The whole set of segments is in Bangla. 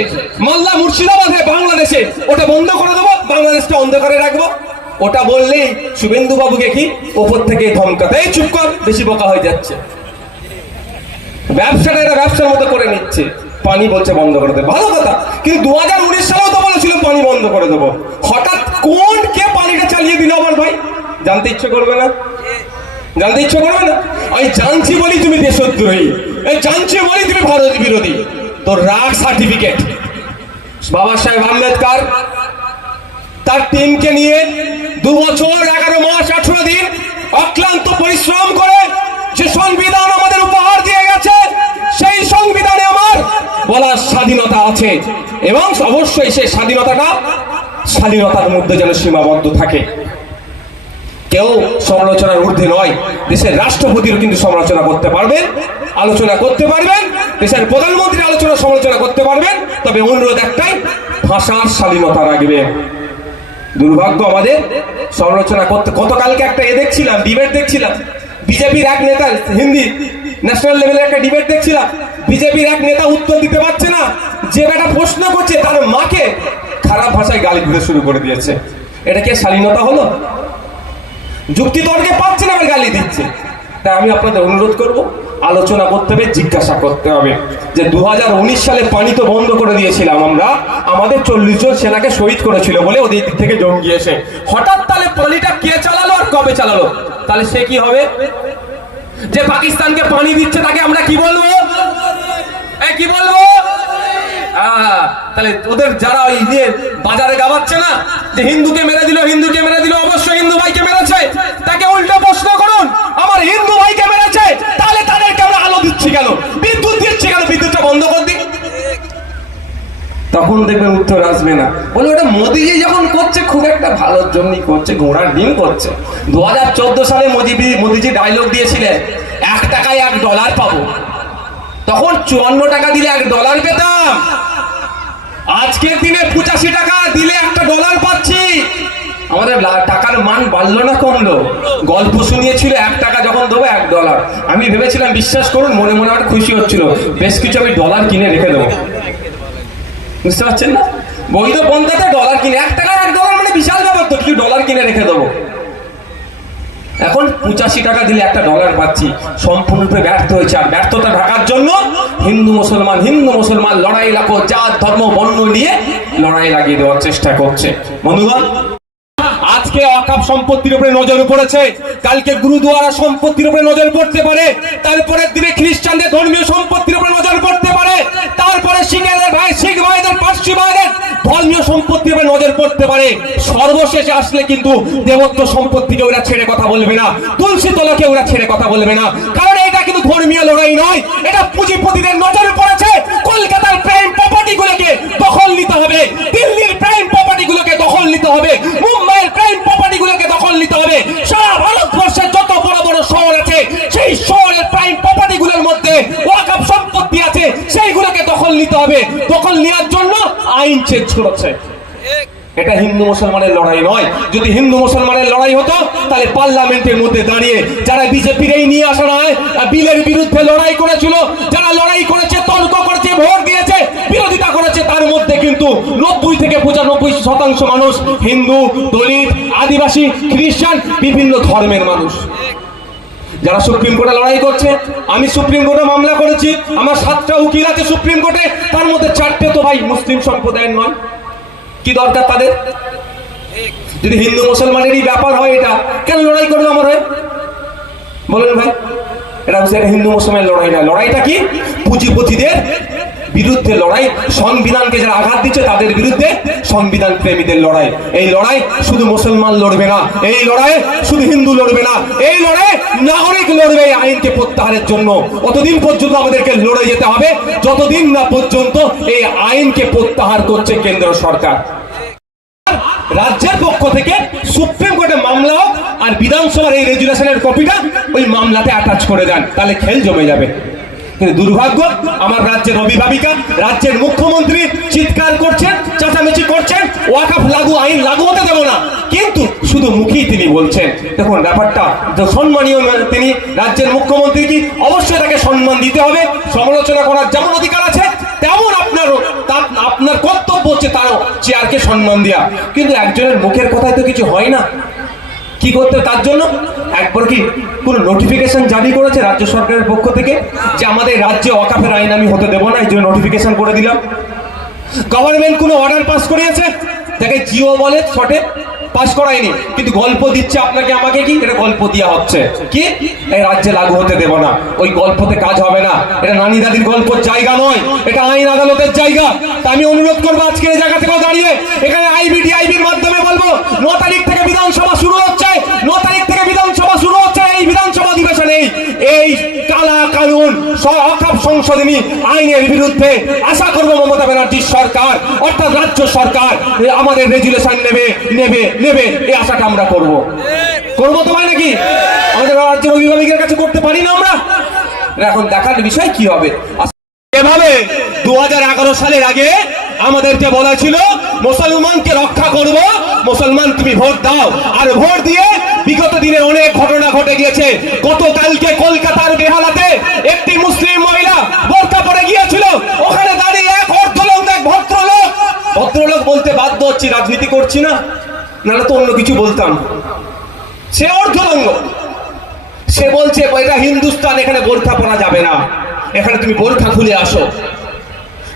হচ্ছে মাল্লা মুর্শিদাবাদে বাংলাদেশে। ওটা বন্ধ করে দেবো, বাংলাদেশটা অন্ধকারে রাখব। ওটা বললেই শুভেন্দু বাবুকে কি ওপর থেকে ধমকাতে। এই চুপ কর, বেশি বোকা হয়ে যাচ্ছে। ব্যবসাটা এটা ব্যবসার মতো করে নিচ্ছে। পানি বলছে বন্ধ করে দেবো। ভালো কথা, কিন্তু দু হাজার উনিশ সালেও তো বলেছিল পানি বন্ধ করে দেবো। হঠাৎ কোন কে পানিটা চালিয়ে দিল আমার ভাই? জানতে ইচ্ছে করবে না? জানতে ইচ্ছে করবে না? আমি জানছি বলি তুমি দেশদ্রোহী। জানছি বলি তুমি ভারত বিরোধী। তোর রাগ সার্টিফিকেট। বাবা সাহেব আম্বেদকর, তার টিমকে নিয়ে দু বছর, এগারো মাস, আঠারো দিন অক্লান্ত পরিশ্রম করে যে সংবিধান আমাদের উপহার দিয়ে গেছে, সেই সংবিধানে আমার বলার স্বাধীনতা আছে। এবং অবশ্যই সেই স্বাধীনতাটা স্বাধীনতার মধ্যে যেন সীমাবদ্ধ থাকে। কেউ সমালোচনার ঊর্ধ্বে নয়। দেশের রাষ্ট্রপতিও কিন্তু সমালোচনা করতে পারবেন, আলোচনা করতে পারবেন, দেশের প্রধানমন্ত্রী আলোচনা সমালোচনা করতে পারবেন, তবে অনুরোধ একটাই, ভাষার স্বাধীনতা রাখবেন দুর্ভাগ্য আমাদের, সমালোচনা করতে, গতকালকে একটা এ দেখছিলাম, ডিবেট দেখছিলাম। বিজেপির এক নেতা, হিন্দি, ন্যাশনাল লেভেলের একটা ডিবেট দেখছিলাম। বিজেপির এক নেতা উত্তর দিতে পারছে না, যে বেটা প্রশ্ন করছে, তার মাকে খারাপ ভাষায় গালি দিতে শুরু করে দিয়েছে। এটা কি স্বাধীনতা হলো? যুক্তি পাচ্ছে না আবার গালি দিচ্ছে। তাই আমি আপনাদের অনুরোধ করব, আলোচনা করতে হবে, জিজ্ঞাসা করতে হবে। যে দুহাজার উনিশ সালে পানি তো বন্ধ করে দিয়েছিলাম আমরা, আমাদের চল্লিশ জন সেনাকে শহীদ করেছিল বলে ওদের দিক থেকে জঙ্গি এসে হঠাৎ তাহলে পানিটা কে চালালো আর কবে চালালো? তাহলে সে কি হবে? যে পাকিস্তানকে পানি দিচ্ছে তাকে আমরা কি বলব? কি বলব? তাহলে ওদের যারা ওই ইয়ে বাজারে গাবাচ্ছে না, যে হিন্দুকে মেরে দিল, হিন্দুকে মেরে দিল, অবশ্যই হিন্দু ভাইকে মেরেছে। তাকে উল্টো প্রশ্ন করুন, আমার হিন্দু ভাইকে মেরেছে, তাহলে তাদেরকে আমরা আলো দিচ্ছি কেন? বিদ্যুৎ দিচ্ছি কেন? বিদ্যুৎটা বন্ধ করে দিই তখন দেখবেন উত্তর আসবে না। বলে ওটা মোদিজি যখন করছে, খুব একটা ভালোর জন্যই করছে, ঘোড়ার ডিম করছে। দু হাজার চোদ্দ সালে মোদি মোদিজি ডায়লগ দিয়েছিলেন, এক টাকায় এক ডলার পাবো। তখন চুয়ান্ন টাকা দিলে এক ডলার পেতাম। আজকের দিনে পঁচাশি টাকা দিলে একটা ডলার পাচ্ছি। আমাদের টাকার মান বাড়লো না কমলো। গল্প শুনিয়েছিল, এক টাকা যখন দেবো, এক ডলার আমি ভেবেছিলাম, বিশ্বাস করুন, মনে মনে আমার খুশি হচ্ছিল। বেশ কিছু আমি ডলার কিনে রেখে দেবো। বুঝতে পারছেন না? বৈধ পন্থাতে ডলার কিনে, এক টাকা, এক ডলার মানে বিশাল ব্যাপার তো, কিছু ডলার কিনে রেখে দেবো। এখন পঁচাশি টাকা দিলে একটা ডলার পাচ্ছি। সম্পূর্ণরূপে ব্যর্থ হয়েছে। আর ব্যর্থতা ঢাকার জন্য হিন্দু মুসলমান হিন্দু মুসলমান লড়াই লাগো জাত, ধর্ম, বর্ণ নিয়ে লড়াই লাগিয়ে দেওয়ার চেষ্টা করছে। বন্ধুগণ, আজকে অকাপ সম্পত্তির উপরে নজর পড়েছে। কালকে গুরুদুয়ারা সম্পত্তির উপরে নজর পড়তে পারে। তারপরের দিনে খ্রিস্টানদের ধর্মীয় সম্পত্তির উপরে নজর পড়তে পারে। তারপরে শিখেদের ভাই, শিখ ভাইদের, পার্সি ভাইদের ধর্মীয় সম্পত্তির উপরে নজর পড়তে পারে। সর্বশেষে আসলে কিন্তু দেবত্ব সম্পত্তিকে ওরা ছেড়ে কথা বলবে না। তুলসী তলাকে ওরা ছেড়ে কথা বলবে না। কারণ এটা কিন্তু ধর্মীয় লড়াই নয়, এটা পুঁজিপতিদের নজরে পড়েছে। কলকাতার প্রাইম প্রপার্টি গুলোকে দখল নিতে হবে। দিল্লির প্রাইম প্রপার্টি গুলোকে দখল নিতে হবে। মুম্বাইয়ের প্রাইম প্রপার্টি গুলোকে দখল নিতে হবে। সারা ভারতবর্ষের যত বড় বড় শহর আছে, সেই শহরের প্রাইম প্রপার্টি গুলোর মধ্যে ওয়াকফ সম্পত্তি আছে, সেইগুলোকে দখল নিতে হবে। দখল নেওয়ার জন্য আইন চেঞ্জ করেছে। এটা হিন্দু মুসলমানের লড়াই নয়। যদি হিন্দু মুসলমানের লড়াই হতো, তাহলে পার্লামেন্টের মধ্যে দাঁড়িয়ে যারা বিজেপির এই নিয়ে আসা নয় বিলের বিরুদ্ধে লড়াই করেছিল, যারা লড়াই করেছে, তর্ক করেছে, ভোট দিয়েছে, বিরোধিতা করেছে, তার মধ্যে কিন্তু নব্বই থেকে পঁচানব্বই শতাংশ মানুষ হিন্দু, দলিত, আদিবাসী, খ্রিস্টান, বিভিন্ন ধর্মের মানুষ। যারা সুপ্রিম কোর্টে লড়াই করছে, আমি সুপ্রিম কোর্টে মামলা করেছি, আমার সাতটা উকিল আছে সুপ্রিম কোর্টে, তার মধ্যে চারটে তো ভাই মুসলিম সম্প্রদায়ের নয়। কি দরকার তাদের? যদি হিন্দু মুসলমানেরই ব্যাপার হয় এটা, কেন লড়াই করবে আমার হয়ে? বলেন ভাই, এটা হচ্ছে হিন্দু মুসলমানের লড়াই না। লড়াইটা কি? পুঁজিপতিদের বিরুদ্ধে লড়াই, সংবিধানকে যারা আঘাত দিচ্ছে তাদের বিরুদ্ধে সংবিধান প্রেমীদের লড়াই। এই লড়াই শুধু মুসলমান লড়বে না, এই লড়াই শুধু হিন্দু লড়বে না, এই লড়াই নাগরিক লড়বে এই আইনকে প্রত্যাহারের জন্য। অতদিন পর্যন্ত আমাদেরকে লড়ে যেতে হবে, যতদিন না পর্যন্ত এই আইনকে প্রত্যাহার করছে কেন্দ্র সরকার। রাজ্যের পক্ষ থেকে সুপ্রিম কোর্টে মামলা হোক আর বিধানসভার এই রেজুলেশনের কপিটা ওই মামলাতে অ্যাটাচ করে দেন, তাহলে খেল জমে যাবে। দুর্ভাগ্য, আমার রাজ্যের অভিভাবিকা রাজ্যের মুখ্যমন্ত্রী চিৎকার করছেন, চেঁচামেচি করছেন ওয়াকাফ লাগু, আইন লাগু হতে দেবো না। কিন্তু শুধু মুখেই তিনি বলছেন, দেখুন ব্যাপারটা সম্মানীয় তিনি রাজ্যের মুখ্যমন্ত্রী কি, অবশ্যই তাকে সম্মান দিতে হবে, সমালোচনা করার যেমন অধিকার আছে, তেমন আপনারও আপনার কর্তব্য হচ্ছে তার চেয়ারকে সম্মান দেওয়া কিন্তু একজনের মুখের কথায় তো কিছু হয় না। কি করতে তার জন্য? একবার কি কোনো নোটিফিকেশন জারি করেছে রাজ্য সরকারের পক্ষ থেকে যে আমাদের রাজ্যে অকাফের আইন আমি হতে দেবো না? এই জন্য নোটিফিকেশন করে দিলাম। গভর্নমেন্ট কোনো অর্ডার পাস করিয়েছে? তাকে জিও বলে শর্টে পাস করায়নি। কিন্তু গল্প দিচ্ছে আপনাকে, আমাকে কি? এটা গল্প দেওয়া হচ্ছে। কি? এই রাজ্যে লাগু হতে দেব না। ওই গল্পতে কাজ হবে না। এটা নানি দাদির গল্পের জায়গা নয়। এটা আইন আদালতের জায়গা। তা আমি অনুরোধ করব আজকে এই জায়গা থেকেও দাঁড়িয়ে। এখানে আইবিটি আইবির মাধ্যমে বলব, ন তারিখ আইনের বিরুদ্ধে আশা সরকার, অর্থাৎ রাজ্য সরকার আমাদের রেজুলেশন নেবে নেবে নেবে, এই আশাটা আমরা করব। নাকি আমাদের রাজ্যের অভিভাবকের কাছে করতে পারি না আমরা? এখন দেখার বিষয় কি হবে? এভাবে দু হাজার এগারো সালের আগে আমাদেরকে বলা ছিল, মুসলমানকে রক্ষা করব, মুসলমান তুমি ভোট দাও। আর ভোট দিয়ে বিগত দিনে অনেক ঘটনা ঘটে গিয়েছে। গতকালকে কলকাতার বেহালাতে একটি মুসলিম মহিলা বোরকা পরে গিয়েছিল। ওখানে দাঁড়িয়ে এক অর্ধলোক, এক ভদ্রলোক। ভদ্রলোক বলতে বাধ্য হচ্ছি, রাজনীতি করছি না, নাহলে তো অন্য কিছু বলতাম। সে অর্ধলঙ্গ সে বলছে, এটা হিন্দুস্তান, এখানে বোরখা পরা যাবে না। এখানে তুমি বোরখা খুলে আসো।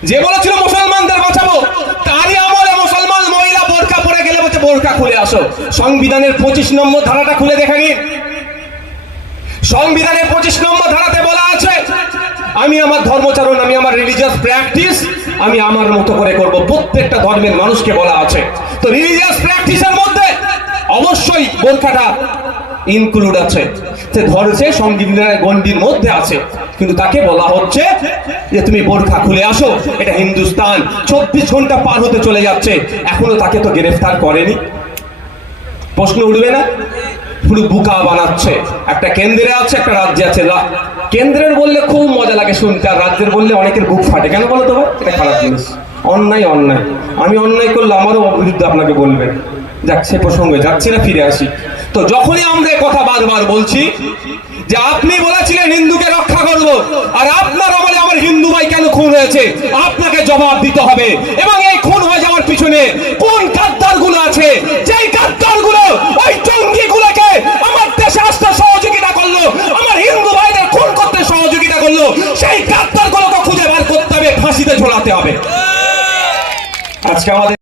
যে বলেছিল মুসলমানদের বাঁচাবো, তারই আমলে মুসলমান মহিলা বোরখা পরে গেলে বলছে, বোরখা খুলে আসো। সংবিধানের পঁচিশ নম্বর ধারাটা খুলে দেখে নিন। সংবিধানের পঁচিশ নম্বর ধারাতে বলা আছে, আমি আমার ধর্মচারণ, আমি আমার রিলিজিয়াস প্র্যাকটিস আমি আমার মতো করে করব। প্রত্যেকটা ধর্মের মানুষকে বলা আছে। তো রিলিজিয়াস প্র্যাকটিসের মধ্যে অবশ্যই বোরখাটা ইনক্লুড আছে। সে ধরেছে সংবিধানের গণ্ডির মধ্যে আছে। কিন্তু তাকে বলা হচ্ছে যে, তুমি বোরখা খুলে আসো, এটা হিন্দুস্তান। চব্বিশ ঘণ্টা পার হতে চলে যাচ্ছে। এখনও তাকে তো গ্রেফতার করেনি। প্রশ্ন উঠবে না? পুরো বুকা বানাচ্ছে। একটা কেন্দ্রে আছে, একটা রাজ্যে আছে। কেন্দ্রের বললে খুব মজা লাগে শুনতে, আর রাজ্যের বললে অনেকের বুক ফাটে। কেন বলো তো ভাই? এটা খারাপ জিনিস। অন্যায় অন্যায়। আমি অন্যায় করলে আমারও বিরুদ্ধে আপনাকে বলবেন যাক, সে প্রসঙ্গে যাচ্ছি না, ফিরে আসি। তো যখনই আমরা কথা বারবার বলছি, যে আপনি বলেছিলেন হিন্দুকে রক্ষা করব, আর আপনার আমলে আমার হিন্দু ভাই কেন খুন হয়েছে? আপনাকে জবাব দিতে হবে। এবং এই খুন হয়ে যাওয়ার পিছনে কোন কাদ্দারগুলো আছে? যেই কাদ্দারগুলো ওই জঙ্গি গুলোকে আমার দেশে আসতে সহযোগিতা করল, আমার হিন্দু ভাইদের খুন করতে সহযোগিতা করল, সেই কাদ্দার গুলোকে খুঁজে বার করতে হবে, ফাঁসিতে ঝোলাতে হবে। আজকে আমাদের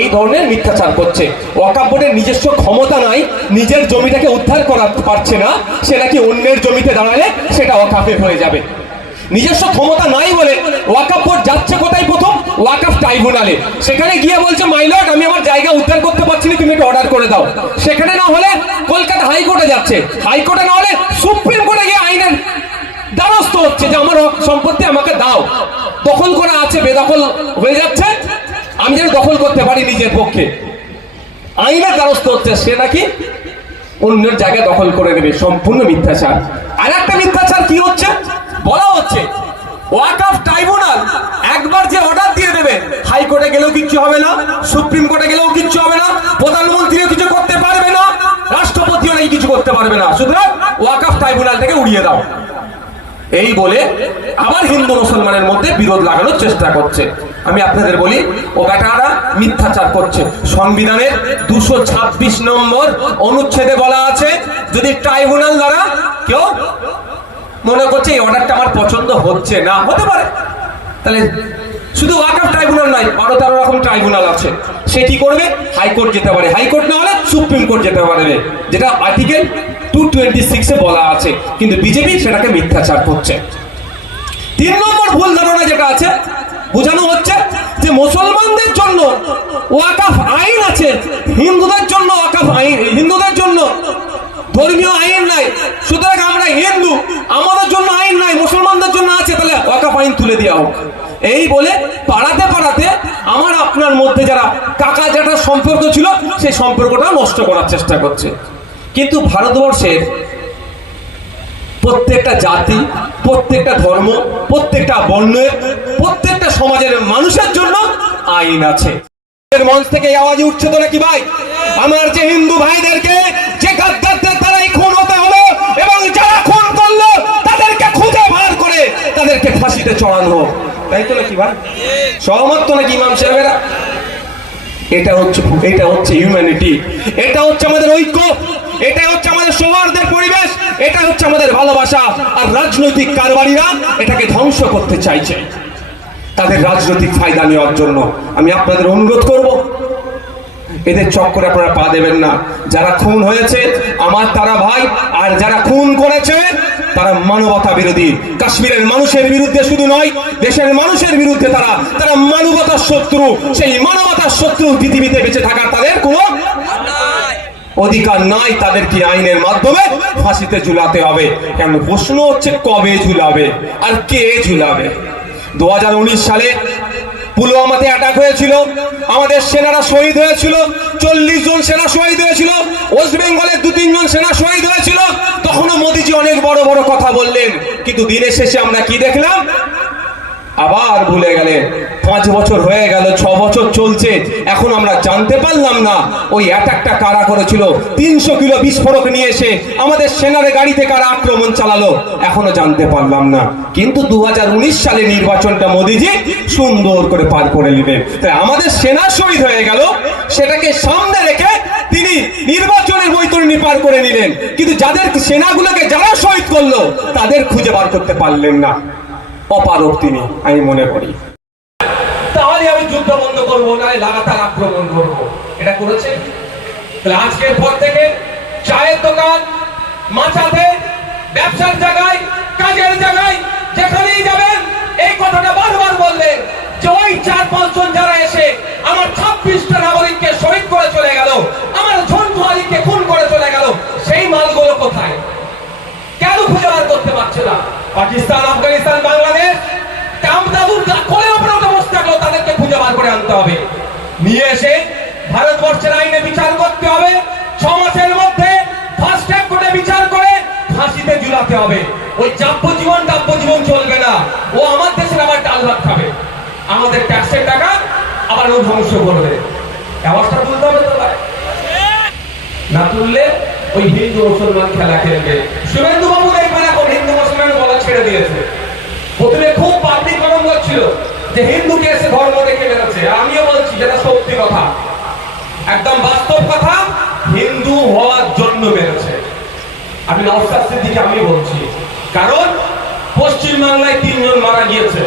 এই ধরনের মিথ্যাচার করছে। ওয়াকাব বোর্ডের নিজস্ব ক্ষমতা নাই, নিজের জমিটাকে উদ্ধার করা পারছে না, সে নাকি অন্যের জমিতে দাঁড়ালে সেটা ওয়াকাফে হয়ে যাবে। নিজস্ব ক্ষমতা নাই বলে ওয়াকাফ বোর্ড যাচ্ছে কোথায় প্রথম? ওয়াকাফ ট্রাইব্যুনালে। সেখানে গিয়ে বলছে মাইলট আমি আমার জায়গা উদ্ধার করতে পারছি না, তুমি একটা অর্ডার করে দাও। সেখানে না হলে কলকাতা হাইকোর্টে যাচ্ছে। হাইকোর্টে না হলে সুপ্রিম কোর্টে গিয়ে আইনের দ্বারস্থ হচ্ছে যে, আমার সম্পত্তি আমাকে দাও। দখল করা আছে, বেদখল হয়ে যাচ্ছে। আমি যেন দখল করতে পারি নিজের পক্ষে। আইনের দ্বারস্থ হচ্ছে সে নাকি অন্যের জায়গায় দখল করে নেবে, সম্পূর্ণ মিথ্যাচার। আর একটা মিথ্যাচার কি হচ্ছে? বলা হচ্ছে ওয়াকফ ট্রাইব্যুনাল একবার যে অর্ডার দিয়ে দেবে, হাইকোর্টে গেলেও কিচ্ছু হবে না, সুপ্রিম কোর্টে গেলেও কিচ্ছু হবে না, প্রধানমন্ত্রীও কিছু করতে পারবে না, রাষ্ট্রপতিও নাকি কিছু করতে পারবে না। সুতরাং ওয়াকফ ট্রাইব্যুনাল থেকে উড়িয়ে দাও। এই বলে আবার হিন্দু মুসলমানের মধ্যে বিরোধ লাগানোর চেষ্টা করছে। আমি আপনাদের বলি, ও বেটারা মিথ্যাচার করছে। সংবিধানের দুশো ছাব্বিশ নম্বর অনুচ্ছেদে বলা আছে, যদি ট্রাইব্যুনাল দ্বারা কেউ মনে করছে এই অর্ডারটা আমার পছন্দ হচ্ছে না, হতে পারে। তাহলে শুধু ওয়াকফ ট্রাইব্যুনাল নয় বারো তেরো রকম ট্রাইব্যুনাল আছে। সে কি করবে? হাইকোর্ট যেতে পারে। হাইকোর্ট না হলে সুপ্রিম কোর্ট যেতে পারবে, যেটা আর্টিকেল টু টোয়েন্টি সিক্সে বলা আছে। কিন্তু বিজেপি সেটাকে মিথ্যাচার করছে। তিন নম্বর ভুল ধারণা যেটা আছে বোঝানো হচ্ছে যে মুসলমানদের জন্য ওয়াকাফ আইন আছে, হিন্দুদের জন্য ওয়াকাফ আইন, হিন্দুদের জন্য ধর্মীয় আইন নাই। সুতরাং আমরা হিন্দু, আমাদের জন্য আইন নাই, মুসলমানদের জন্য আছে, তাহলে ওয়াকাফ আইন তুলে দেওয়া হোক। এই বলে পাড়াতে পাড়াতে আমার আপনার মধ্যে যারা কাকা জ্যাঠার সম্পর্ক ছিল, সেই সম্পর্কটা নষ্ট করার চেষ্টা করছে। কিন্তু ভারতবর্ষের প্রত্যেকটা জাতি, প্রত্যেকটা ধর্ম, প্রত্যেকটা বর্ণের মানুষের জন্য আইন আছে। মঞ্চ থেকে আওয়াজ উঠছে তো নাকি ভাই? আমার যে হিন্দু ভাইদেরকে যে গাদ্দারদের দ্বারাই খুন হতে হলো এবং যারা খুন করল, তাদেরকে খুঁজে বার করে তাদেরকে ফাঁসিতে চড়ানো হোক। তাই তো নাকি ভাই? সহমত তো নাকি ইমাম সাহেবেরা? এটা হচ্ছে এটা হচ্ছে হিউম্যানিটি এটা হচ্ছে আমাদের ঐক্য। এটা হচ্ছে আমাদের সৌহার্দের পরিবেশ। এটা হচ্ছে আমাদের ভালোবাসা। আর রাজনৈতিক কারবারিরা এটাকে ধ্বংস করতে চাইছে। তাদের রাজনৈতিক ফায়দা নেওয়ার জন্য আমি আপনাদের অনুরোধ করব। এদের চক্করে আপনারা পা দেবেন না। যারা খুন হয়েছে, আমার তারা ভাই, আর যারা খুন করেছে, তারা মানবতা বিরোধী। কাশ্মীরের মানুষের বিরুদ্ধে শুধু নয়, দেশের মানুষের বিরুদ্ধে তারা তারা মানবতার শত্রু। সেই মানবতার শত্রু পৃথিবীতে বেঁচে থাকার তাদের কোনো অধিকার নাই। তাদেরকে আইনের মাধ্যমে ফাঁসিতে ঝুলাতে হবে? কেন প্রশ্ন হচ্ছে, কবে ঝুলাবে? আর কে ঝুলাবে? দু হাজার উনিশ সালে পুলওয়ামাতে অ্যাটাক হয়েছিল। আমাদের সেনারা শহীদ হয়েছিল। চল্লিশ জন সেনা শহীদ হয়েছিল। ওয়েস্ট বেঙ্গলের দু তিনজন সেনা শহীদ হয়েছিল। তখনও মোদিজি অনেক বড় বড় কথা বললেন। কিন্তু দিনের শেষে আমরা কি দেখলাম? আবার ভুলে গেলেন পাঁচ বছর হয়ে গেল, ছ বছর চলছে, এখন আমরা জানতে পারলাম না, ওই অ্যাটাকটা কারা করেছিল। তিনশো কিলো বিস্ফোরক নিয়ে এসে আমাদের সেনারে গাড়িতে কারা আক্রমণ চালালো, এখনও জানতে পারলাম না। কিন্তু দুহাজার উনিশ সালে নির্বাচনটা মোদিজি সুন্দর করে পার করে নিলেন। তাই আমাদের সেনা শহীদ হয়ে গেল, সেটাকে সামনে রেখে তিনি নির্বাচনের বৈতরণী পার করে নিলেন। কিন্তু যাদের সেনাগুলোকে যারা শহীদ করল, তাদের খুঁজে বার করতে পারলেন না। অপারক তিনি, আমি মনে করি। তাহলে আমি যুদ্ধ বন্ধ করব না লাগাতার আক্রমণ করব। এটা করেছে? আজকের পর থেকে চায়ের দোকান মাচাতে ব্যবসার জায়গায়, কাজের জায়গায়, যেখানেই যাবেন, এই কথাটা বারবার বললেন যে ওই চার পাঁচজন যারা এসে আমার ছাব্বিশটা নাগরিককে শহীদ করে চলে গেল, আমার ঝন্টু আলীকে খুন করে চলে গেল, সেই মালগুলো কোথায়? কেন খুঁজে বার করতে পারছে না? পাকিস্তান, আফগানিস্তান কামদাদুর কোলে অপরাধ অবস্থা থাকল তাদেরকে খুঁজে বার করে আনতে হবে। নিয়ে এসে ভারতবর্ষের আইনে বিচার করতে হবে। ছ মধ্যে ফার্স্ট ট্র্যাক কোর্টে বিচার করে ফাঁসিতে ঝুলাতে হবে। ওই যাব্যজীবন যাব্যজীবন চলবে না। ও আমার দেশের আবার ডাল ভাত খাবে। আমাদের ট্যাক্সের টাকা আবার ও ধ্বংস করবে। ব্যবস্থা তুলতে হবে তো না তুললে ওই হিন্দু মুসলমান খেলা খেলবে। শুভেন্দু বাবু দেখবেন এখন হিন্দু মুসলমান বলা ছেড়ে দিয়েছে। প্রথমে খুব পাবলিক যে হিন্দুকে এসে ধর্ম দেখে বেরোচ্ছে। আমিও বলছি, যেটা সত্যি কথা। একদম বাস্তব কথা, হিন্দু হওয়ার জন্য বেরোচ্ছে। আমি নওসাদ সিদ্দিকে আমি বলছি, কারণ পশ্চিম বাংলায় তিনজন মারা গিয়েছে।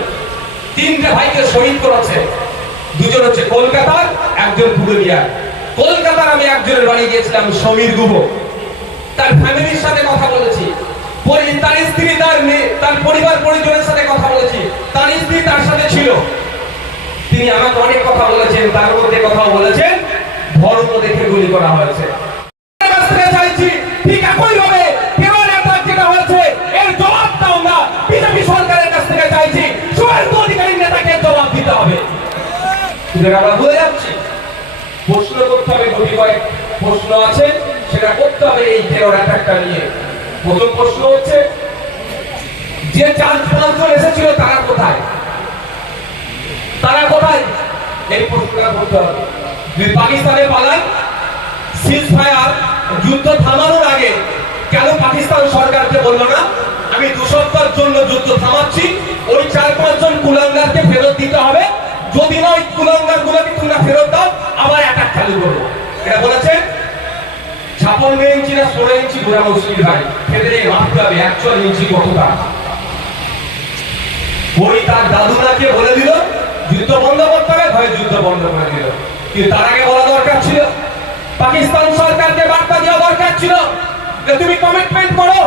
তিনটে ভাইকে শহীদ করেছে। দুজন হচ্ছে কলকাতার, একজন পুরুলিয়ার। কলকাতার আমি একজনের বাড়ি গিয়েছিলাম, সমীর গুহ। তার ফ্যামিলির সাথে কথা বলেছি। তার স্ত্রী, তার তার পরিবার, পরিজনের সাথে কথা বলেছি। তার স্ত্রী তার সাথে ছিল। তিনি আমাকে অনেক কথা বলেছেন, তার মধ্যে কথা বলেছেন। ধর্ম দেখে গুলি করা হয়েছে। প্রশ্ন করতে হবে প্রশ্ন আছে, সেটা করতে হবে এই টেরর অ্যাটাকটা নিয়ে। প্রথম প্রশ্ন হচ্ছে, যে চার পাঁচজন এসেছিল তারা কোথায়? তারা কোথায়? এই প্রশ্নটা করতে হবে। পাকিস্তানে পালায় সিজ যুদ্ধ থামানোর আগে কেন পাকিস্তান সরকারকে বলল না? আমি দু সপ্তাহের জন্য যুদ্ধ থামাচ্ছি, ওই চার পাঁচজন কুলাঙ্গারকে ফেরত দিতে হবে। যদি না, ওই কুলাঙ্গার গুলোকে তোমরা ফেরত দাও, আবার অ্যাটাক চালু করব। এটা বলেছে ছাপ্পান্ন ইঞ্চি না ষোলো ইঞ্চি ঘোরা মুশকিল ভাই। ফেলে মাপতে হবে ইঞ্চি কতটা ওই তার দাদুনাকে বলে দিল, যুদ্ধ বন্ধ করতে হবে, ভয়ে যুদ্ধ বন্ধ করে দিল। কিন্তু তার আগে বলা দরকার ছিল, পাকিস্তান সরকারকে বার্তা দেওয়া দরকার ছিল যে তুমি কমিটমেন্ট করো।